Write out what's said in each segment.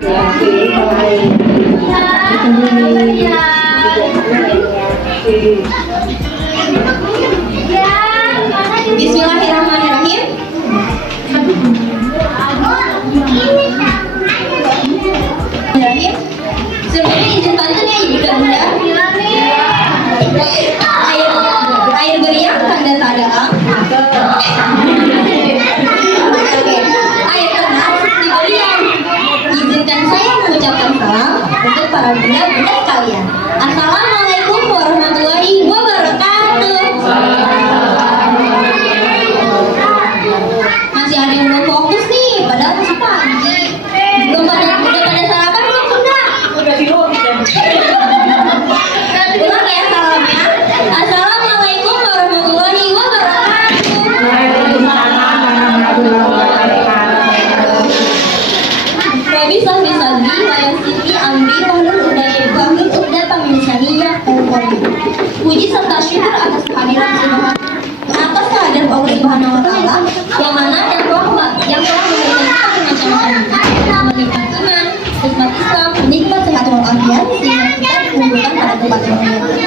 Bismillahirrahmanirrahim. Sebelumnya izin pantun ya ibu dan bunda. Air beriang tanda tadaang. Air tenang di beriang. Izinkan saya mengucapkan salam untuk para bunda-bunda sekalian. Assalamualaikum warahmatullahi wabarakatuh. Masih ada yang belum fokus nih, padahal masih pagi. Udah pada sarapan belum bunda? Udah di rumah. Ulang ya salamnya. Assalamualaikum warahmatullahi wabarakatuh. Wabi sahbi sahbi wayang siti amri wahlul uqdat min lisani. Puji serta syukur atas kehadiran atas kehadiran Allah Subhanahu wa taala yang mana yang telah memberikan kita macam-macam nikmat iman, nikmat Islam, nikmat sehat walafiat sehingga kita dikumpulkan pada tempat yang mulia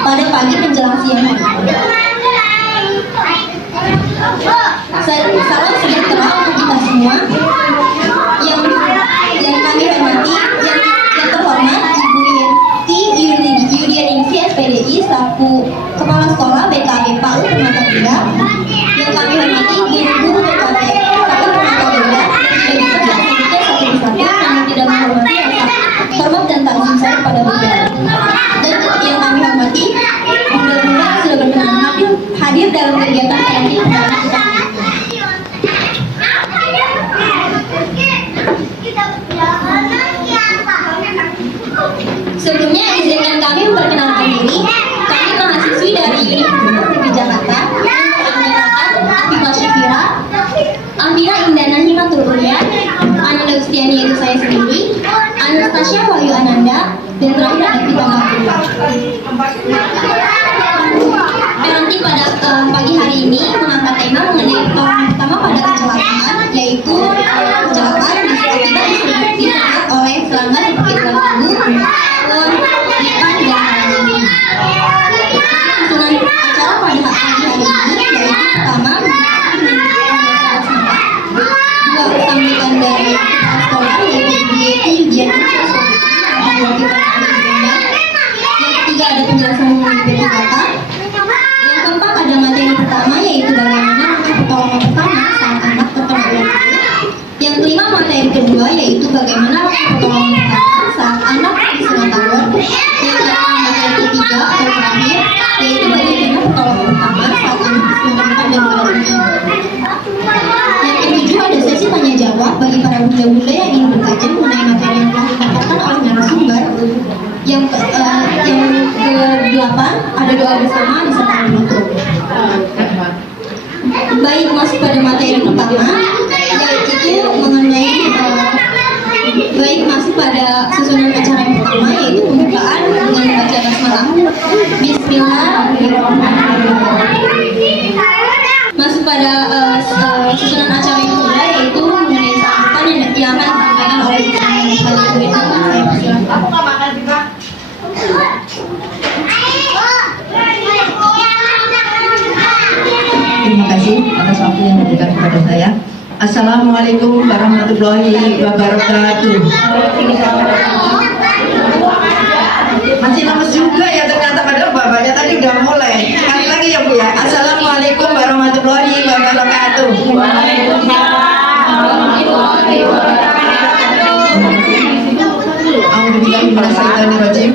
pada pagi menjelang siang hari. Salam sejahtera untuk kita semua yang kami hormati, yang terhormat Ibu Yudianingsi SPDI selaku Kepala Sekolah BKB PAU Permata Bunda, yang kami hormati guru-guru BKB PAU Permata Bunda, dan juga selanjutnya satu persatu yang tidak menghormati rasa hormat dan takzim saya kepada bunda, dan yang kami hormati bunda-bunda yang sudah berkenan hadir dalam kegiatan parenting pertama kita. Sebelumnya izinkan kami memperkenalkan diri. Kami mahasiswi dari Universitas Negeri Jakarta yang bernamakan Afifah Syafira, Amira Indana Himatul Ulia, Ananda Ustiani yaitu saya sendiri, Anastasia Wahyu Ananda, dan terakhir ada kita Abdullah. Parenting pada pagi hari ini mengangkat tema mengenai pertolongan pertama pada kecelakaan, yaitu kecelakaan akibat disebabkan oleh serangga seperti ular lipan dan lain-lain. Susunan acara pada pagi hari ini yaitu pertama dua kesambutan dari kepala sekolah yaitu Ibu Yeti Yudianingsi yang ketiga ada penjelasan mengenai P3K. Yang keempat ada materi pertama yaitu bagaimana pertolongan pertama saat anak terkena ular. Yang kelima materi kedua yaitu bagaimana pertolongan pertama saat anak terkena tawon. Yang keenam materi ketiga atau terakhir yaitu bagaimana pertolongan pertama saat anak terkena dan ular ini. Yang ketujuh ada sesi tanya jawab bagi para bunda-bunda yang ingin bertanya mengenai materi yang telah dipaparkan oleh narasumber. Yang ke-8 ada doa bersama beserta penutup. Baik, masuk pada materi pertama yaitu mengenai baik masuk pada susunan acara yang pertama yaitu pembukaan dengan membaca basmalah. Bismillahirrahmanirrahim. Masuk pada susunan acara yang kedua yaitu mengenai sambutan yang akan disampaikan oleh saya persilakan. Terima kasih atas waktu yang diberikan kepada saya. Assalamualaikum warahmatullahi wabarakatuh. Masih lemes juga ya ternyata, padahal bapaknya tadi udah mulai. Sekali lagi ya Bu ya. Assalamualaikum warahmatullahi wabarakatuh.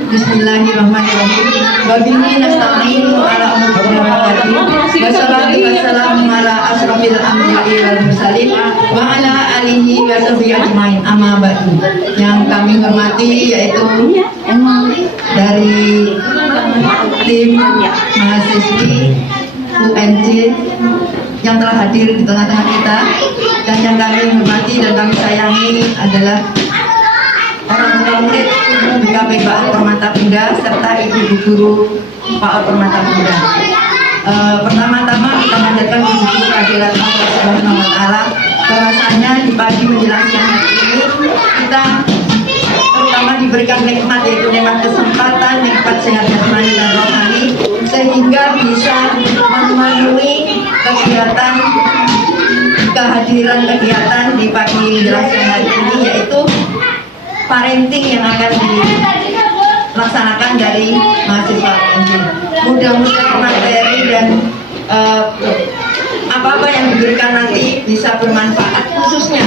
Bismillahirrahmanirrahim. Wabillahi nasta'inu ala umuri wassalatu wassalamu ala asrofil anbiya'i wal mursalin wa ala alihi wa sahbihi ajmain. Amma ba'du. Yang kami hormati yaitu dari tim mahasiswi UNJ yang telah hadir di tengah-tengah kita, dan yang kami hormati dan kami sayangi adalah orang tua murid BKB PAU Permata Bunda serta ibu guru PAU Permata Bunda. Pertama-tama kita panjatkan puji kehadirat Allah Subhanahu wa taala bahwasanya di pagi menjelang siang hari ini kita terutama diberikan nikmat, yaitu nikmat kesempatan, nikmat sehat jasmani dan rohani, sehingga bisa memenuhi kegiatan kehadiran kegiatan di pagi menjelang siang hari ini, yaitu parenting yang akan dilaksanakan dari mahasiswa UNJ. Mudah-mudahan materi dan apa-apa yang diberikan nanti bisa bermanfaat, khususnya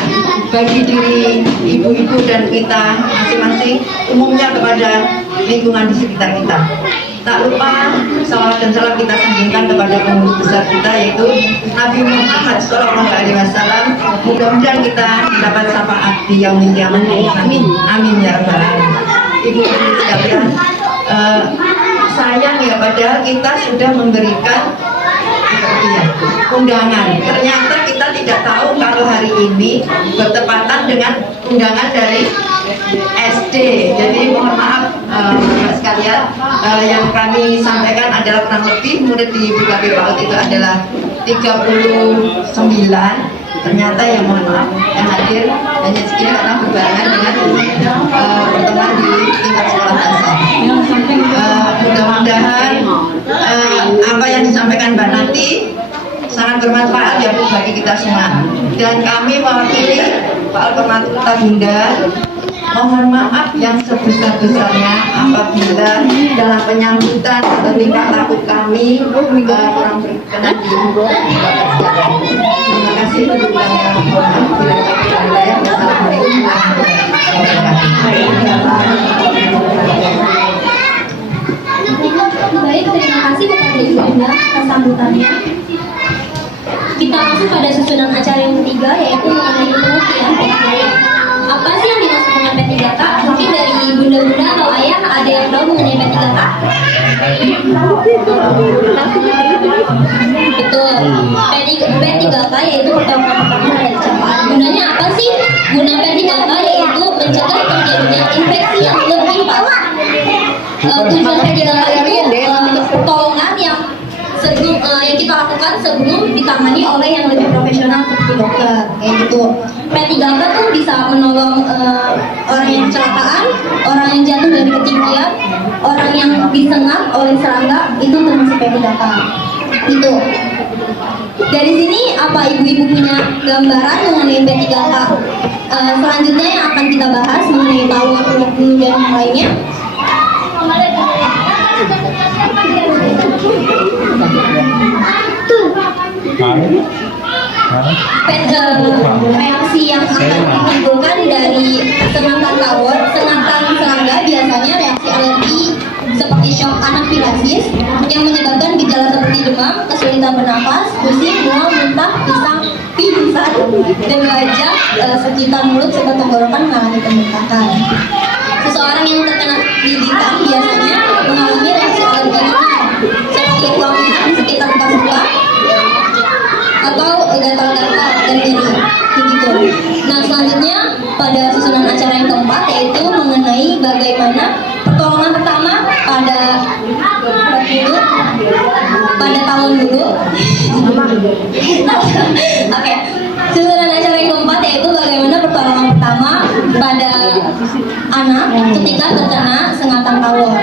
bagi diri ibu-ibu dan kita masing-masing, umumnya kepada lingkungan di sekitar kita. Tak lupa salawat dan salam kita sanjungkan kepada pengurus besar kita, yaitu Nabi Muhammad SAW. Mudah-mudahan kita dapat syafaat di yaumil qiyamah. Amin. Amin ya rabbal alamin. Ibu-ibu sekalian, sayang ya, padahal kita sudah memberikan undangan. Ternyata kita tidak tahu kalau hari ini bertepatan dengan undangan dari SD. Jadi mohon maaf Bapak sekalian, yang kami sampaikan adalah kurang lebih murid di BKP PAUD itu adalah 39. Ternyata ya mohon maaf yang hadir hanya sekian karena berbarengan dengan pertemuan di tingkat sekolah dasar. Mudah-mudahan apa yang disampaikan Mbak Nanti sangat bermanfaat ya Bu bagi kita semua. Dan kami mewakili Pak Alpermata Bunda mohon maaf yang sebesar-besarnya apabila dalam penyambutan atau tingkah laku kami kurang berkenan di terima kasih. Baik, terima kasih kepada Ibu Bunda atas sambutannya. Kita masuk pada susunan acara yang ketiga, yaitu mengenai pengertian P3K. Apa sih yang dimaksud dengan P3K? Mungkin dari bunda-bunda atau ayah ada yang tahu mengenai P3K? Betul. P3K yaitu pertolongan pertama pada kecelakaan. Gunanya apa sih? Guna P3K yaitu mencegah terjadinya infeksi yang lebih parah. Tujuan P3K itu pertolongan yang kita lakukan sebelum ditangani oleh yang lebih profesional seperti dokter, kayak gitu. P3K tuh bisa menolong orang yang kecelakaan, orang yang jatuh dari ketinggian, orang yang disengat oleh serangga, itu termasuk P3K. Itu. Dari sini apa ibu-ibu punya gambaran mengenai P3K? Selanjutnya yang akan kita bahas mengenai power dan yang lainnya. Reaksi yang akan ditimbulkan dari sengatan tawon, sengatan serangga biasanya reaksi alergi seperti shock anafilasis yang menyebabkan gejala seperti demam, kesulitan bernafas, pusing, mual, muntah, pingsan, dan wajah sekitar mulut serta tenggorokan mengalami pembengkakan. Seseorang yang terkena gigitan biasanya mengalami reaksi alergi seperti wangian sekitar kepala atau gatal-gatal dan nyeri, begitu. Nah, selanjutnya pada susunan acara yang keempat yaitu mengenai bagaimana pertolongan pertama pada tahun dulu. Oke. Susunan acara yang keempat yaitu bagaimana pertolongan pertama pada anak ketika terkena sengatan tawon.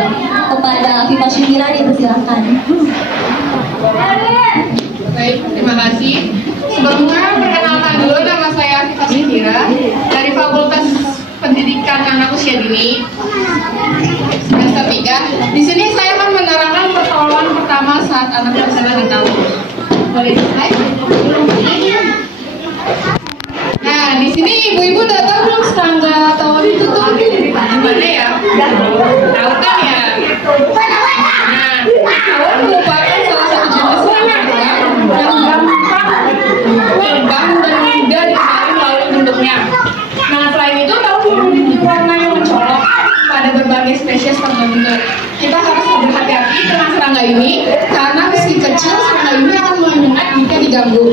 Kepada Viva Syukira dipersilakan. Baik, terima kasih. Sebelumnya perkenalkan dulu, nama saya Viva Syukira dari Fakultas Pendidikan Anak Usia Dini semester 3. Di sini saya akan menerangkan pertolongan pertama saat anak terkena tawon. Boleh dimulai? Nah, di sini ibu-ibu udah tahu belum serangga tawon itu tuh gimana ya? Tahu kan ya? Nah, tawon merupakan salah satu jenis serangga yang gampang terbang dan mudah dikenali melalui bentuknya. Nah, selain itu tawon memiliki warna yang mencolok pada berbagai spesies tertentu. Kita harus berhati-hati dengan serangga ini karena meski kecil, serangga ini akan menyengat jika diganggu.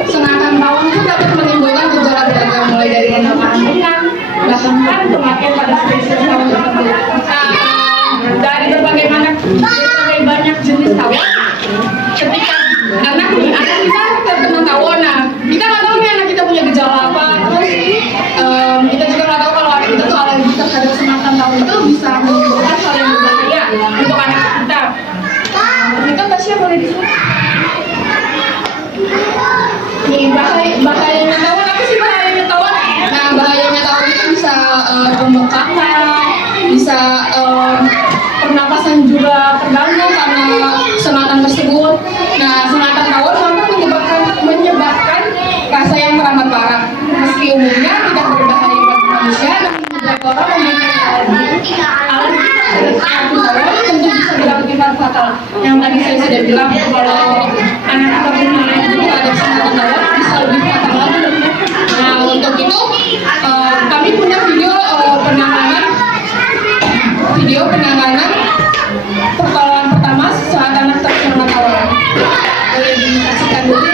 Sengatan tawon itu dapat menimbulkan gejala beragam mulai dari kematian, bahkan kematian pada spesies tawon tertentu. Dari berbagai banyak jenis tawon, ketika anak kita terkena tawon, nah kita nggak tahu nih anak kita punya gejala apa, terus kita juga nggak tahu yang tadi saya sudah bilang kalau anak kita punya dulu ada kesempatan lewat bisa lebih matang lagi. Nah untuk itu kami punya video penanganan pertolongan pertama saat anak terkena tawon. Boleh disaksikan dulu.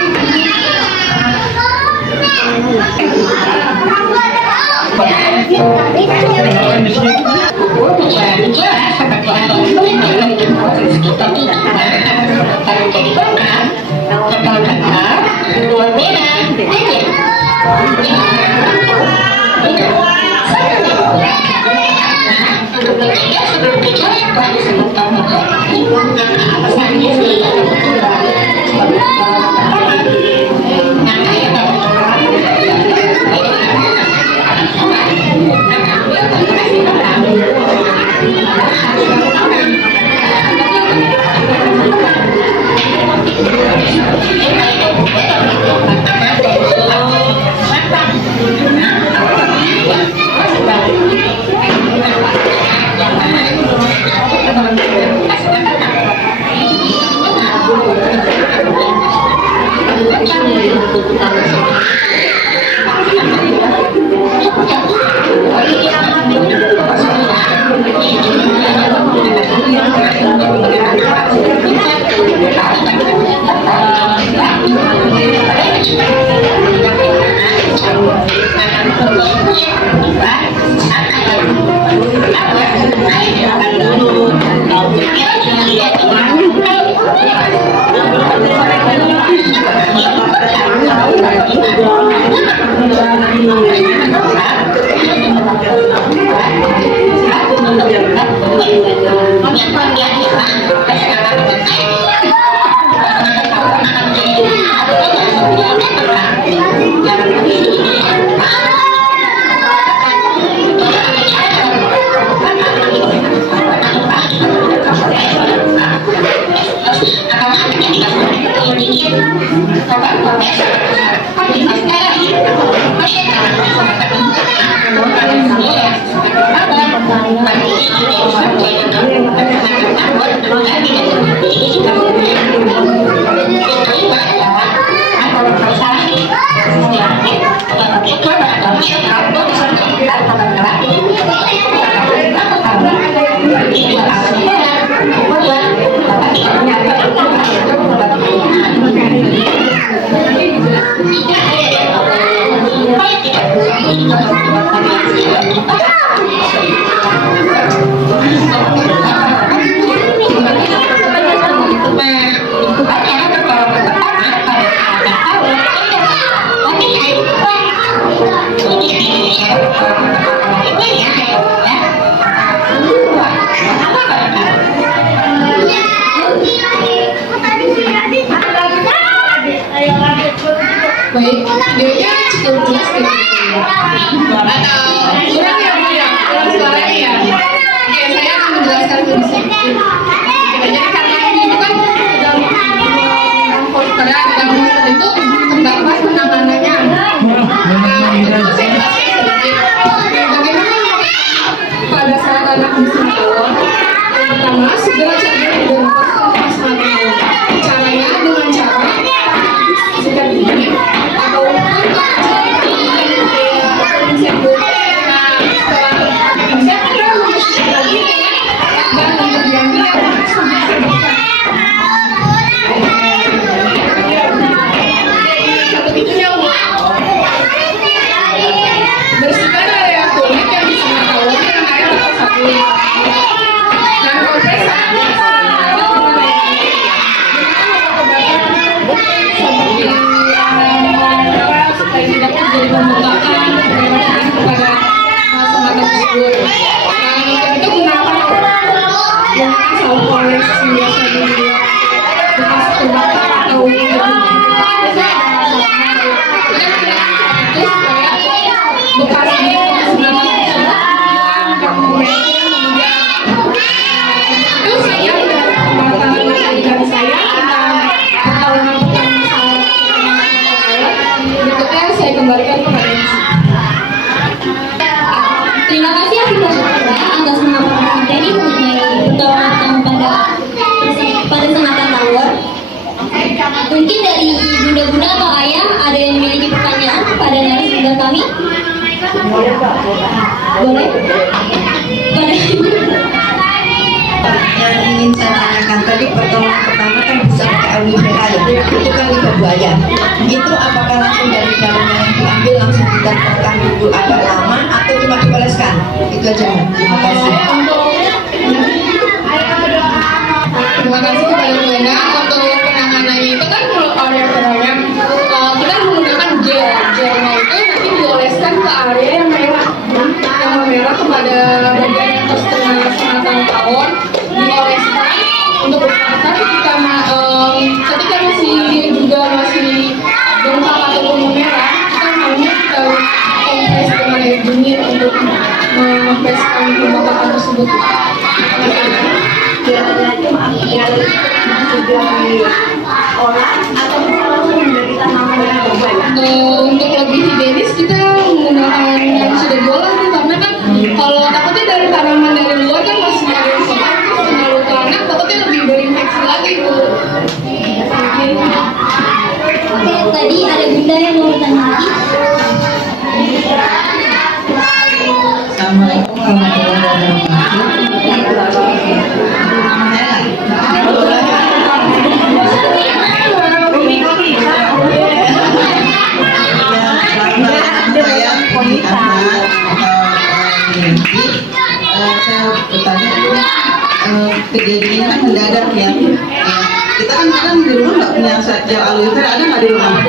Baik, videonya cukup jelas gitu atau kurang ya Bu ya, kurang suaranya ya. Oke, saya akan menjelaskan lebih sedikit. Jadi karena ini kan dalam pada dalam tertentu terdapat penanganannya. Nah, itu saya jelaskan sedikit. Bagaimana pada saat anak musim tawon? Yang pertama, segera cari identitas pasangan tawon. Caranya dengan cara sikat gigi ataupun bersihkan area kulit yang disemir tawon dengan air atau sabun dan kompresor supaya tidak terjadi pembengkakan kepada semangat tersebut. Nah, untuk itu gunakan sabun poles yang biasa di bekas terbakar atau bekas di itu saya pembahasan dari saya tentang pertolongan berikutnya saya kembalikan kepada Isi. Terima kasih atas semua materi mengenai pertolongan pertama pada Mungkin dari bunda-bunda atau ayah ada yang memiliki pertanyaan kepada narasumber kami? Boleh? Yang ingin saya tanyakan tadi pertama kan bisa pakai aloe vera ya, itu kan lidah buaya. Itu apakah langsung dari dalamnya yang diambil langsung didapatkan dulu agak lama atau cuma dioleskan? Itu aja. Terima kasih. Terima kasih kepada Bu Ena untuk penanganannya itu kan kalau area veranya kita menggunakan gelnya itu nanti dioleskan ke area yang merah kepada bagian atas tengah tawon dioleskan untuk berkata ketika masih bengkak ataupun memerah kita maunya kita kompres dengan air dingin untuk mengempeskan pembakaran tersebut. Untuk lebih higienis kita menggunakan yang sudah diolah nih, karena kan kalau takutnya dari tanaman dari luar kan masih ada yang kotor terus kena luka anak takutnya lebih berinfeksi lagi Bu. Oke, tadi ada bunda yang mau bertanya lagi. Assalamualaikum warahmatullahi wabarakatuh. Saya bertanya kejadiannya kan mendadak ya. Kita kan kadang di rumah nggak punya gel aloe vera, ada nggak di rumah?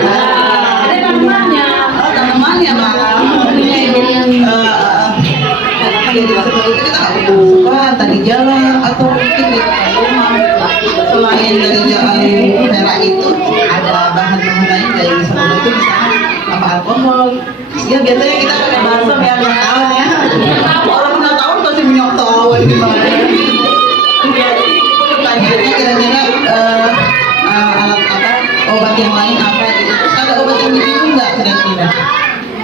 Ada tanamannya. Oh, tanamannya malah. Jadi seperti itu kita nggak perlu tadi jalan atau mungkin di depan rumah. Selain dari gel aloe vera itu ada bahan-bahan lain kayak misalnya itu misalnya apa alkohol. Ya biasanya kita pakai balsam ya nggak tahu ya. Orang nggak tahu pasti minyak tawon gimana. Pertanyaannya kira-kira alat apa obat yang lain apa gitu. Terus ada obat yang diminum nggak kira-kira?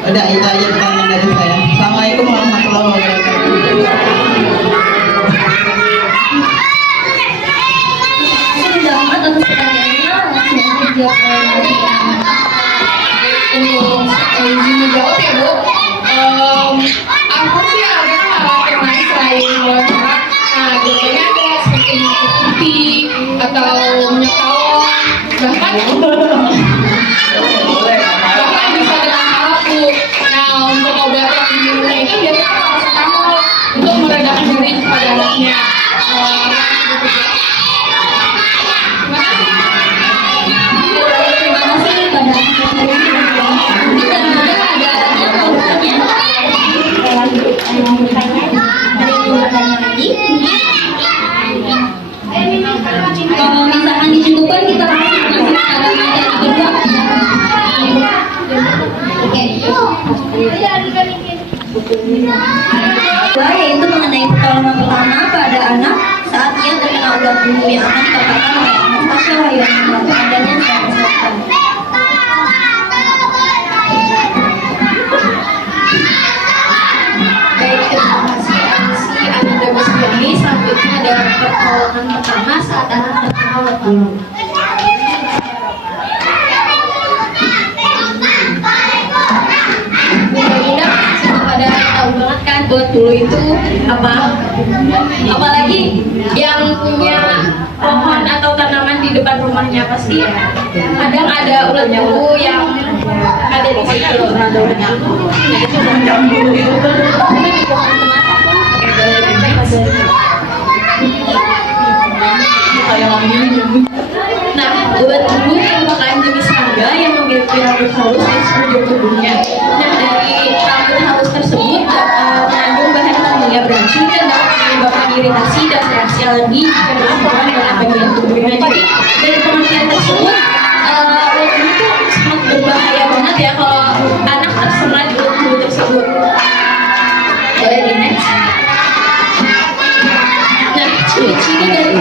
Udah itu aja pertanyaan dari saya. Assalamualaikum warahmatullahi wabarakatuh. Sudah amat atas pertanyaannya, langsung aja Untuk izin menjawab ya Bu, apa sih ada alat yang lain selain aloe vera? Nah biasanya ada seperti minyak putih atau minyak tawon, bahkan bisa dengan alat Bu. Nah untuk obat yang diminumnya itu biasanya paracetamol untuk meredakan nyeri pada anaknya. Terima kasih pada mungkin dari bunda ada yang mau bertanya. Ada yang mau bertanya lagi? Kalau misalkan dicukupkan kita langsung masuk pada materi kedua. Oke. Kedua yaitu mengenai pertolongan pertama pada anak saat ia terkena ulat bulu yang akan dikatakan oleh Anastasia Wahyuni atau adanya secara kesehatan. Baik, terima kasih si Ananda Basbiani. Selanjutnya ada pertolongan pertama saat anak terkena ulat bulu. Bunda-bunda pada tahu banget kan ulat bulu itu apa? Apalagi yang punya pohon atau tanaman di depan rumahnya pasti kadang ada ulat bulu yang ada di situ. Nah, ulat bulu merupakan jenis serangga yang memiliki rambut halus di sekujur tubuhnya. Nah, dari rambut halus tersebut mengandung bahan kimia beracun dan dapat menyebabkan iritasi dan reaksi alergi jika bersentuhan dengan bagian tubuhnya. Jadi dari pengertian tersebut, ulat bulu itu sangat berbahaya banget ya kalau anak terkena ulat bulu tersebut. Boleh di next. Nah, ciri-ciri dari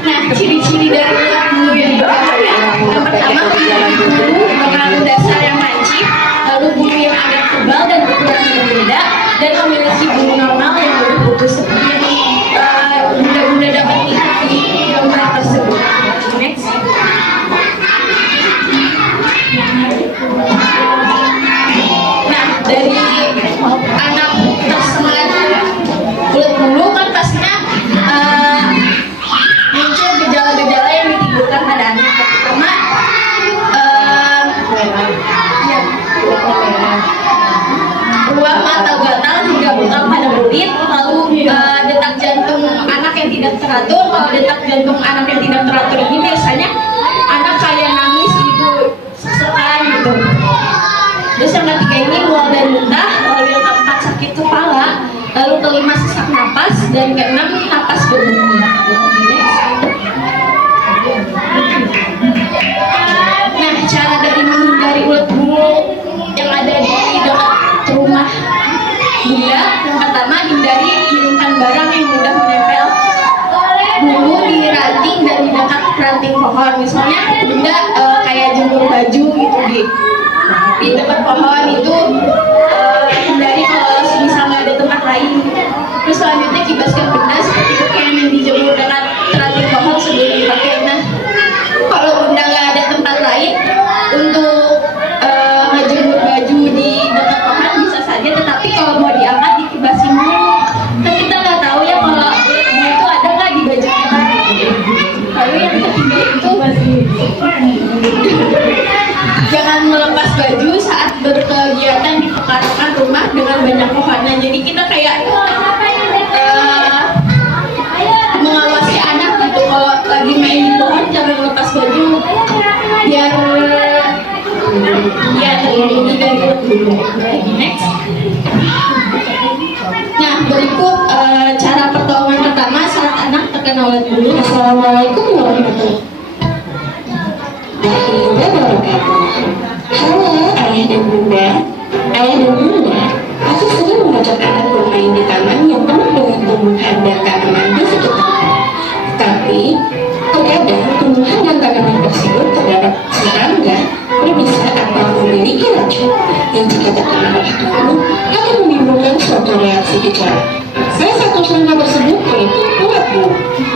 Nah, ciri-ciri dari ulat bulu yang berbahaya. Yang pertama, memiliki bulu mengandung dasar yang lancip, lalu bulu yang agak tebal dan ukuran yang berbeda, dan memiliki bulu normal yang berbentuk seperti yang jantung anak yang tidak teratur ini biasanya anak kayak nangis gitu, sesekan gitu. Terus yang ketiga ini mual dan muntah, lalu yang keempat sakit kepala, lalu kelima sesak napas, dan keenam napas berbunyi. Nah, cara dari menghindari ulat bulu yang ada di dekat rumah Bunda, yang pertama hindari menyiapkan barang yang mudah menempel bulu di ranting dan di dekat ranting pohon. Misalnya Bunda kayak jemur baju gitu di dekat pohon itu, hindari kalau misal nggak ada tempat lain. Terus selanjutnya kibaskan benda seperti pakaian yang dijemur dekat ranting pohon sebelum dipakai. Nah, kalau Bunda nggak ada tempat lain untuk ngejemur baju di dekat pohon bisa saja, tetapi kalau mau diangkat dikibasin dulu. Kan kita nggak tahu ya kalau itu ada nggak di baju kita. Lalu yang ketiga itu jangan melepas baju saat berkegiatan di pekarangan rumah dengan banyak pohonnya. Jadi kita kayak mengawasi anak gitu, kalau lagi main di pohon jangan lepas baju biar terlindungi dari ulat bulu. Next. Nah, berikut cara pertolongan pertama saat anak terkena ulat bulu. Assalamualaikum warahmatullahi wabarakatuh. Halo ayah dan bunda. Ayah dan bunda, aku sering mengajak anak bermain di taman yang penuh dengan tumbuhan dan tanaman di sekitarnya. Tapi terkadang tumbuhan dan tanaman tersebut terdapat serangga, berbisa atau memiliki racun yang jika terkena oleh tubuh akan menimbulkan suatu reaksi gejala. Salah satu serangga tersebut yaitu ulat bulu.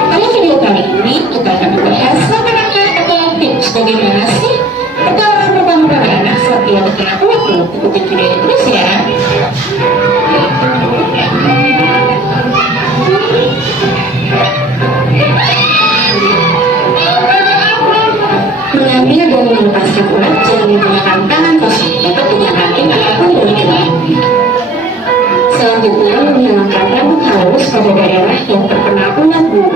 Pada video kali ini kita akan membahas langkah-langkah atau tips bagaimana sih pertolongan pertama pada anak saat dia terkena ulat bulu. Ikuti video ini terus ya. Mengambil dan melepaskan ulat jangan menggunakan tangan kosong, dapat dengan ranting ataupun daun keluar. Selanjutnya menghilangkan rambut halus pada daerah yang terkena ulat bulu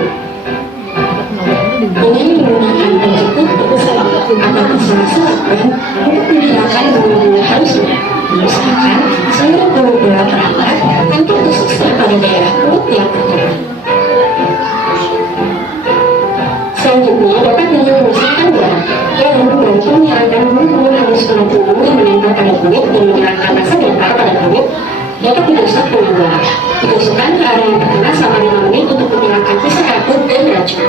dengan menggunakan penjepit besar atau pisau silakan untuk menghilangkan bulu-bulu halusnya. Usahakan seluruh bulu-bulu terapat tanpa tersisa pada daerah kulit yang terkena. Selanjutnya dapat dengan memisahkan darah yang membantu menghilangkan bulu-bulu halus ulat bulu yang menempel pada kulit dan menghilangkan rasa gatal pada kulit. Dapat ditusuk dengan darah. Ditusukkan ke area yang terkena selama 5 menit untuk menghilangkan sisa rambut dan racun.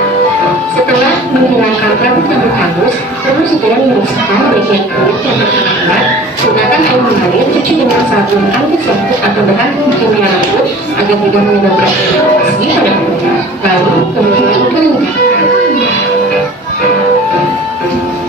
Setelah menghilangkan rambut halus, perlu segera membersihkan bagian kulit yang terkena ulat. Gunakan air mengalir, cuci dengan sabun antiseptik atau bahan kimia rambut agar tidak menyebabkan infeksi pada kulit. Lalu kemudian keringkan.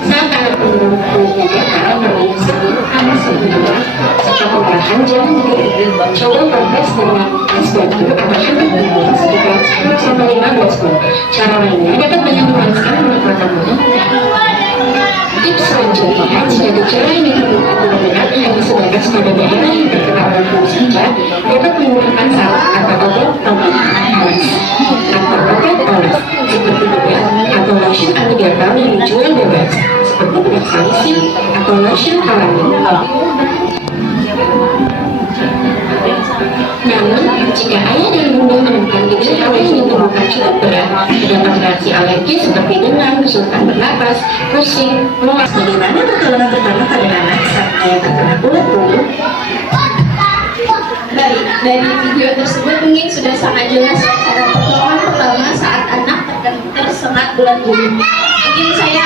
Saat anak menurut kulitnya gatal, namanya sebut anak sebenarnya serta pemerahan jangan dikit. Coba kompres dengan es batu atau sugar bumbu sekitar 10-15 menit. Cara lainnya dapat dengan memanaskan minyak mata bulu. Tips selanjutnya, jika gejala yang ditimbulkan benar-benar hanya sebatas pada daerah yang terkena ulat bulu saja, dapat menggunakan salep atau obat pengobatan alas atau obat oles seperti bedak atau lotion anti gatal yang dijual bebas seperti bedak salisil atau lotion alami. Namun, jika ayah dan bunda menemukan gejala yang ditemukan cukup berat, terdapat reaksi alergi seperti demam, kesulitan bernapas, pusing, mual. Bagaimana pertolongan pertama pada anak saat dia terkena ulat bulu? Baik, dari video tersebut mungkin sudah sangat jelas cara pertolongan pertama saat anak tersengat ulat bulu. Mungkin saya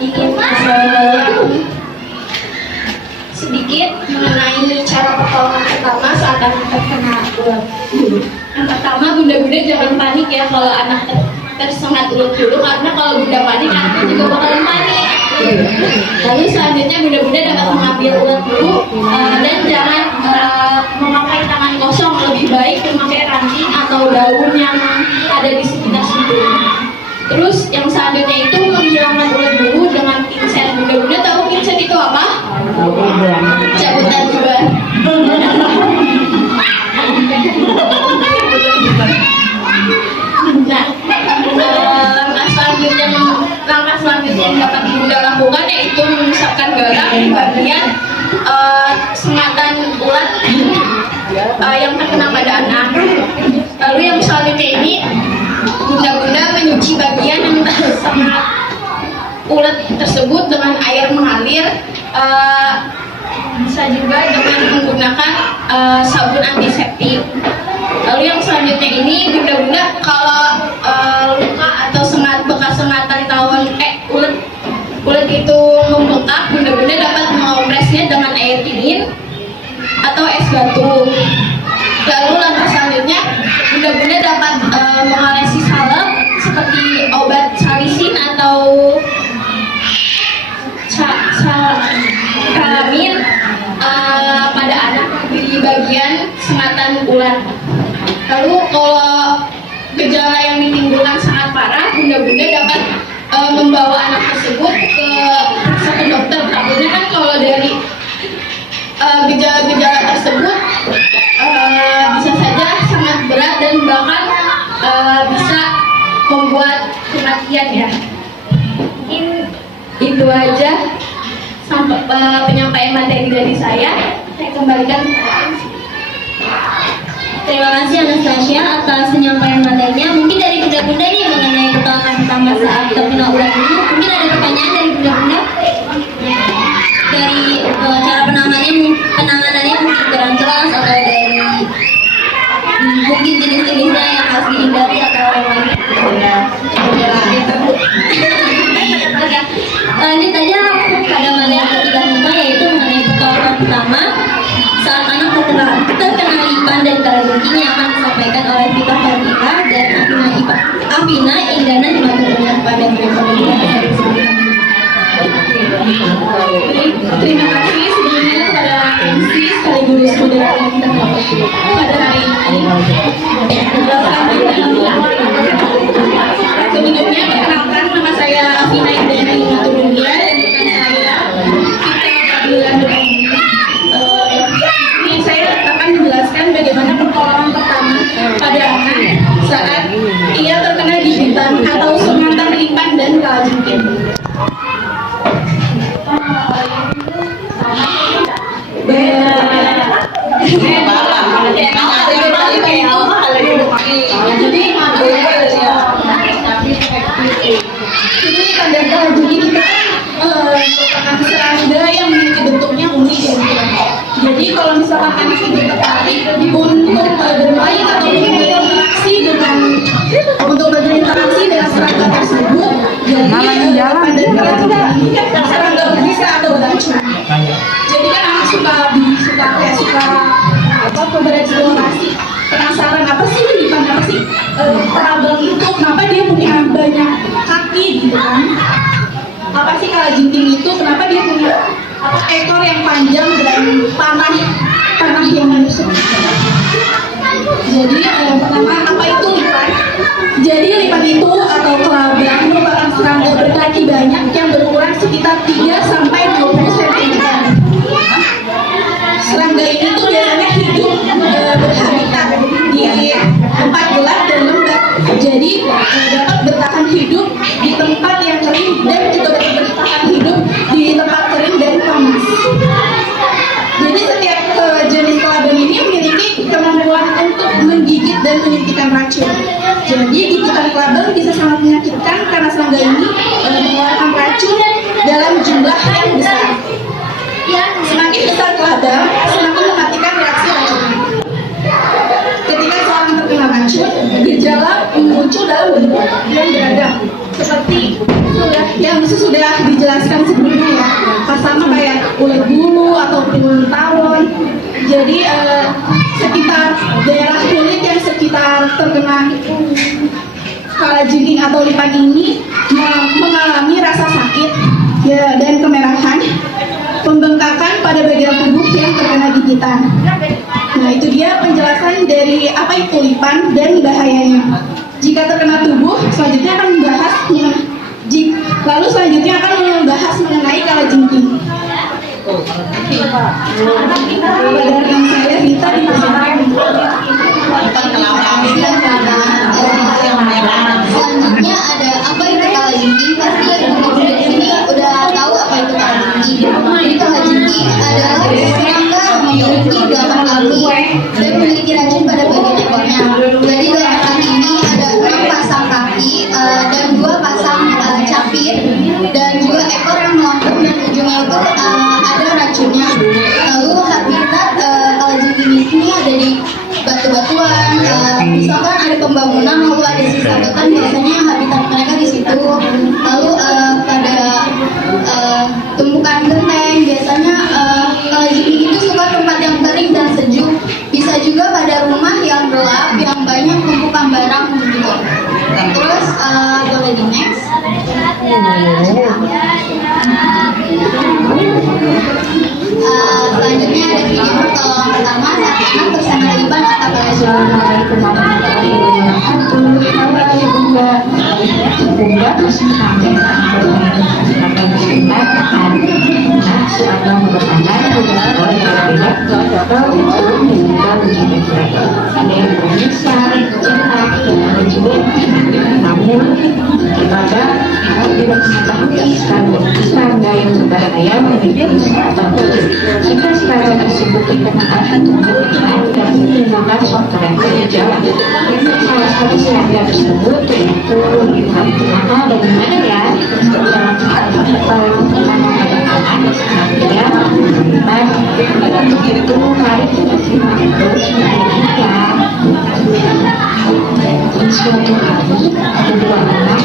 ingin sedikit mengenai cara pertolongan pertama saat anak terkena ulat bulu. Yang pertama, bunda-bunda jangan panik ya kalau anak tersengat ulat bulu, karena kalau bunda panik, anaknya juga bakalan panik. Lalu selanjutnya bunda-bunda dapat mengambil ulat bulu dan jangan memakai tangan kosong, lebih baik memakai ranting atau daun yang ada di sekitar situ. Terus yang selanjutnya itu menghilangkan ulat bulu dengan pinset. Bunda-bunda tahu pinset itu apa? Cabutan juga. Nah, di bagian sengatan ulat yang terkena pada anak. Lalu yang selanjutnya ini bunda-bunda menyuci bagian yang tersengat ulat tersebut dengan air mengalir, bisa juga dengan menggunakan sabun antiseptik. Lalu yang selanjutnya ini bunda-bunda kalau luka atau bekas sengatan tawon ulat itu membengkak, bunda-bunda dapat mengopresnya dengan air dingin atau es batu. Lalu langkah selanjutnya bunda-bunda dapat mengolesi salep seperti obat salisin atau kalamin pada anak di bagian sengatan ulat. Lalu kalau gejala yang ditimbulkan sangat parah, bunda-bunda dapat membawa anak tersebut ke dokter. Takutnya kan kalau dari gejala-gejala tersebut bisa saja sangat berat dan bahkan bisa membuat kematian ya. Itu aja sampai penyampaian materi dari saya. Saya kembalikan. Terima kasih Anastasia atas penyampaian materinya. Mungkin dari bunda-bunda ini mengenai pertolongan pertama saat terkena ulat bulu. Mungkin ada pertanyaan dari bunda-bunda dari cara penanganannya mungkin kurang jelas atau dari mungkin jenis-jenisnya yang harus dihindari atau yang lain. Oke, lanjut aja pada materi ketiga kita yaitu mengenai pertolongan pertama saat anak terkena lipan dan kalajengking yang akan disampaikan oleh Vita Farmika dan Afina Inggana dimaturkan pada mereka berdua. Terima kasih sebelumnya kepada MC sekaligus moderator kita pada hari ini. Sebelumnya perkenalkan, nama saya Afina Inggana Dimaturkan dan rekan saya Vita Fardila. Ini saya akan menjelaskan bagaimana pertolongan pertama pada anak saat ia terkena gigitan atau sengatan lipan dan kalajengking. Ini tanda kalajengking kita merupakan serangga yang memiliki bentuknya unik ya. Jadi kalau misalkan anak itu tertarik untuk bermain atau berinteraksi dengan serangga tersebut, jadi tanda kalajengking serangga berbisa atau beracun. Jadi kan anak suka bereksplorasi, penasaran apa sih lipan, apa sih perabang itu, kenapa dia punya banyak kaki gitu kan, apa sih kalajengking itu, kenapa dia punya ekor yang panjang dan panah yang menusuk. Jadi pertama, apa itu lipan? Jadi lipan itu atau kelabang merupakan serangga berkaki banyak yang berukuran sekitar 3-20 cm. Serangga ini tuh biasanya hidup berhabitat di tempat gelap dan lembab. Jadi dapat bertahan hidup di tempat yang kering dan juga dapat bertahan hidup di tempat kering dan panas. Jadi setiap jenis kelabang ini memiliki kemampuan untuk menggigit dan menyuntikkan racun. Jadi gigitan kelabang bisa sangat menyakitkan karena serangga ini mengeluarkan racun dalam jumlah yang besar. Semakin besar kelabang, semakin mematikan reaksi racun. Ketika seorang terkena racun, gejala muncul dalam bentuk yang beragam, seperti yang sudah dijelaskan sebelumnya ya, sama kayak ulat bulu ataupun tawon. Jadi sekitar daerah kulit yang sekitar terkena kalajengking atau lipan ini mengalami rasa sakit ya, dan kemerahan, pembengkakan pada bagian tubuh yang terkena gigitan. Nah, itu dia penjelasan dari apa itu lipan dan bahayanya. Jika terkena tubuh, selanjutnya akan membahas mengenai kalajengking. Pada rekan saya Rita dipersilakan. Selanjutnya ada apa itu kalajengking? Pasti di sini udah tahu apa itu kalajengking. misalkan ada pembangunan lalu ada sisa hutan, biasanya habitat mereka di situ. Lalu pada tumpukan genteng, biasanya kalau gini itu suka tempat yang kering dan sejuk. Bisa juga pada rumah yang gelap yang banyak tumpukan barang begitu. Terus boleh di next. Selanjutnya ada video pertolongan pertama saat anak bersama liban atau Assalamualaikum warahmatullahi wabarakatuh. Halo Bunda. Bunda masih sampai akan diceritakan. Nah, seorang bertanya atau Bunda menjadi beragam. Ada yang bisa cerita dan juga namun kepada tidak mengetahui tanda yang berbahaya menjadi seorang. Jika sekarang tersebut dikenal dan menggunakan software yang bekerja, salah satu serangga tersebut yaitu maka bagaimana ya dalam kalau kita mengadakan ya untuk itu mari kita simak terus ya. Suatu hari ada dua anak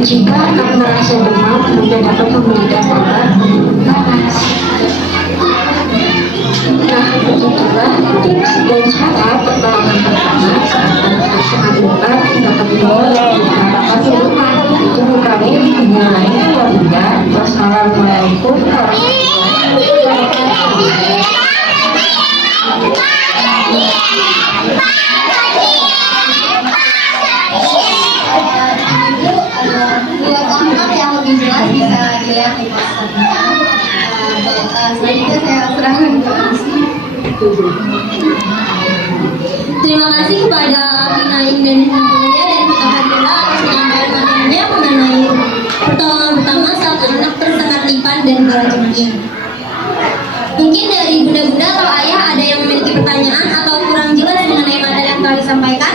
jika akan merasa demam, Bunda dapat memberikan obat panas. Nah, begitulah tips dan cara pertolongan pertama saat anak sangat lupa dapat dibawa di rumah. Tunggu kami di video lainnya ya Bunda. Wassalamualaikum warahmatullahi wabarakatuh. Buat kontak yang lebih jelas bisa dilihat di posternya. Selanjutnya saya serahkan ke Asi. Terima kasih kepada Kinain dan Julia dan Kak Fadila atas penyampaian materinya mengenai pertolongan pertama saat anak tersengat lipan dan beracun. Mungkin dari bunda-bunda atau ayah ada yang memiliki pertanyaan atau kurang jelas mengenai materi yang telah disampaikan?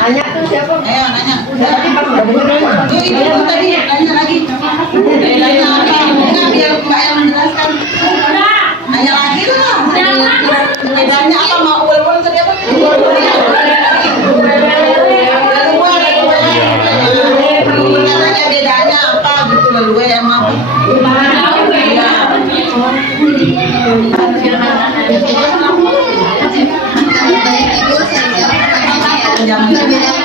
Nanya tuh siapa? Ayo nanya. Tuh itu tadi nanya lagi. Nanya apa? Enggak biar Mbak yang menjelaskan. Nanya lagi lah. Bedanya apa mau ulun tadi apa? Nanya bedanya apa gitu lalu yang mau. Baik Ibu, saya jawab pertanyaannya. Perbedaan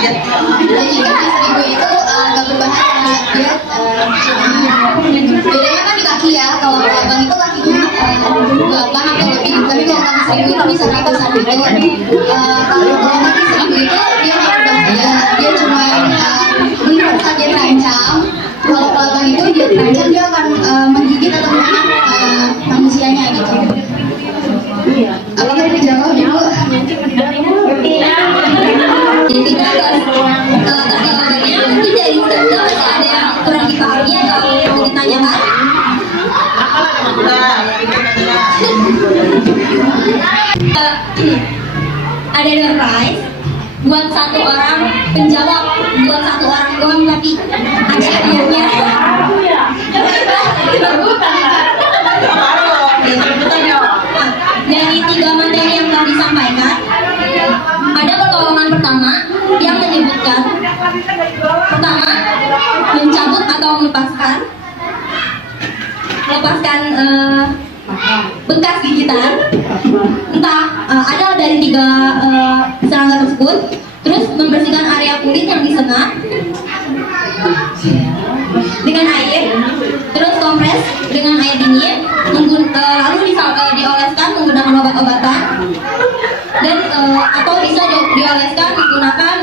diet dan juga Ibu itu nggak berbahaya sama diet. Bedanya kan di kaki ya. Kalau abang itu kakinya 8 atau lebih, tapi kalau kaki Ibu itu bisa naik ke sana itu. Kalau kaki Ibu itu dia nggak berbahaya, dia cuma menurut saja terancam. Kalau abang itu dia terancam, dia akan menggigit atau menyerang manusianya gitu. Apakah dijawab Ibu? Jadi atas jawabannya mungkin dari bunda masih ada yang kurang dipahami atau mau ditanyakan? Ada door prize buat satu orang penjawab, buat satu orang doang tapi ada hadiahnya. Dari 3 materi yang telah disampaikan, ada pertolongan pertama yang menyebutkan pertama mencabut atau melepaskan bekas gigitan, entah ada dari 3 serangga tersebut. Terus membersihkan area kulit yang disengat dengan air, terus kompres dengan air dingin, lalu dioleskan menggunakan obat-obatan dan atau bisa dioleskan menggunakan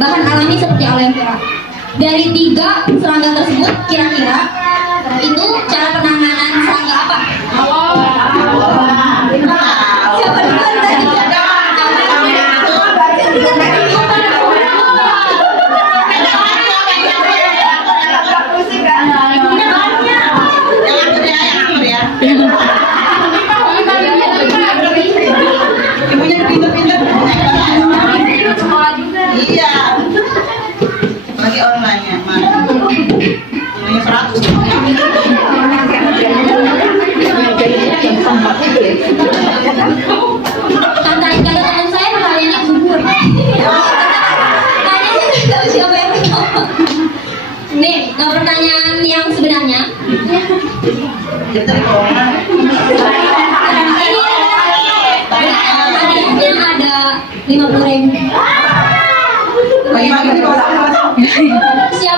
bahan alami seperti aloe vera. Dari 3 serangga tersebut, kira-kira itu cara penanganan serangga apa? Siapa duluan tadi? Iya. Lagi online ya, mana? Nilainya 100. Kata teman saya pertanyaannya gugur. Tanya sih nggak tahu siapa yang menjawab. Nih, pertanyaan yang sebenarnya. Jadi corona. Hadiahnya ada 50.000. Bagi-bagi di bawah. Siapa